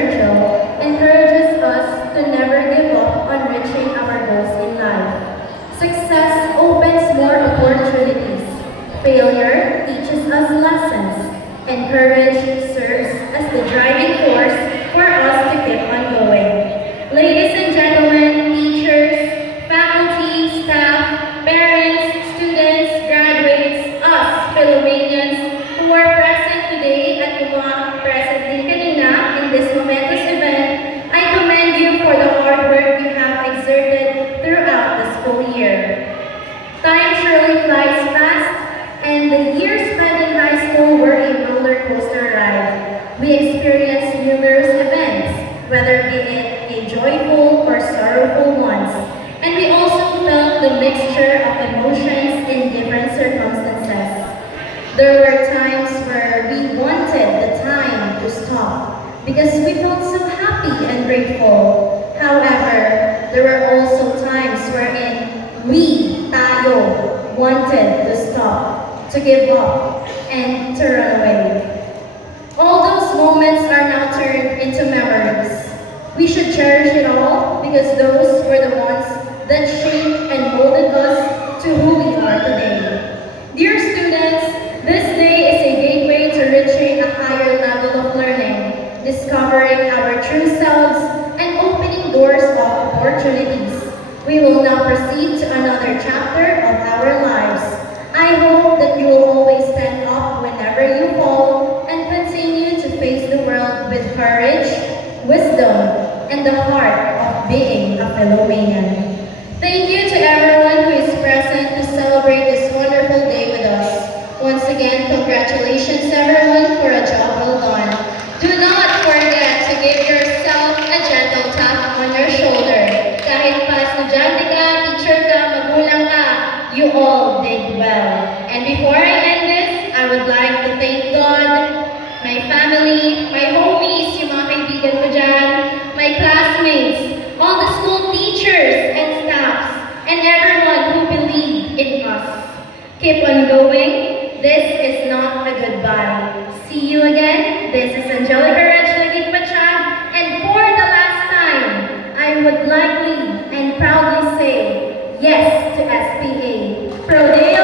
Churchill encourages us to never give up on reaching our goals in life. Success opens more opportunities. Failure teaches us lessons. And courage serves as the driving force for us to keep on going. Ladies and gentlemen, teachers, faculty, staff, parents, students, graduates, us, Philomanians, who are present today at yung mga present din kanina in this momentous event, I commend you for the hard work you have exerted throughout the school year. Time surely flies fast, and the years spent in high school were a roller coaster ride. We experienced numerous events, whether be it a joyful or sorrowful ones, and we also felt the mixture of emotions in different circumstances. There were times where we wanted the time to stop because we felt so happy and grateful. However, there were also times wherein tayo, wanted to stop, to give up, and to run away. All those moments are now turned into memories. We should cherish it all because those were the ones that shaped and molded us to who we are today. Dear students, this day is a gateway to reaching a higher level of learning, discovering our true selves, and opening doors of opportunities. We will now proceed to another chapter of our lives. I hope that you will always stand up whenever you fall and continue to face the world with courage, wisdom, and the heart of being a Philomanian. Thank you to everyone who is present to celebrate this wonderful day with us. Once again, congratulations everyone for a job well done. Do not forget to give yourself a gentle tap on your shoulder. Kahit pa estudyante ka, teacher ka, magulang ka, you all did well. And before I end this, I would like to thank God, my family, my homies, yung mga kaibigan ko dyan, my classmates, all the school teachers and staffs, and everyone who believed in us. Keep on going. This is not a goodbye. See you again. This is Angelica Regina Pachag, and for the last time, I would likely and proudly say yes to SPA. Pro Deo